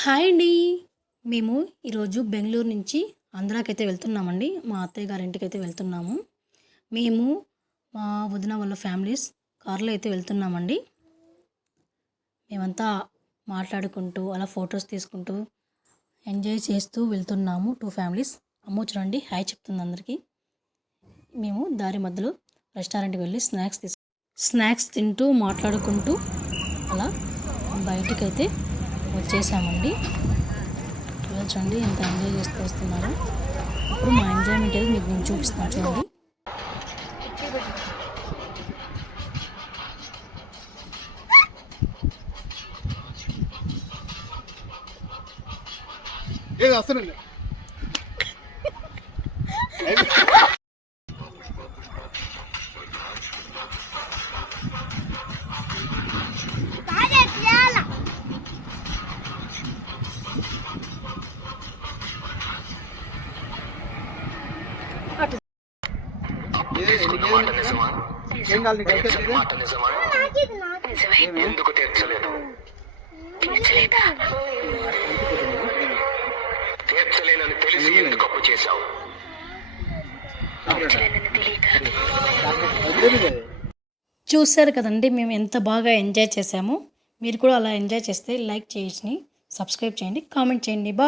Hi అండి. మేము ఈరోజు బెంగుళూరు నుంచి ఆంధ్రాకైతే వెళ్తున్నామండి. మా అత్తయ్య గారింటికైతే వెళ్తున్నాము. మేము మా వదిన వాళ్ళ ఫ్యామిలీస్ కార్లో అయితే వెళ్తున్నామండి. మేమంతా మాట్లాడుకుంటూ అలా ఫొటోస్ తీసుకుంటూ ఎంజాయ్ చేస్తూ వెళ్తున్నాము. 2 ఫ్యామిలీస్. అమ్మో చూడండి హాయ్ చెప్తుంది అందరికీ. మేము దారి మధ్యలో రెస్టారెంట్కి వెళ్ళి స్నాక్స్ తింటూ మాట్లాడుకుంటూ అలా బయటికైతే వచ్చేసామండి. చూడండి ఎంత ఎంజాయ్ చేస్తూ వస్తున్నారో. ఇప్పుడు మా ఎంజాయ్మెంట్ ఏదో మీకు నేను చూపిస్తాను చూడండి. ఎందుకు తీర్చలేదు? తీర్చలేనని తెలిసి ఎందుకు అప్పు చేశావు? చూశారు కదండి మేము ఎంత బాగా ఎంజాయ్ చేసామో. మీరు కూడా అలా ఎంజాయ్ చేస్తే లైక్ చేసి సబ్స్క్రైబ్ చేయండి, కామెంట్ చేయండి.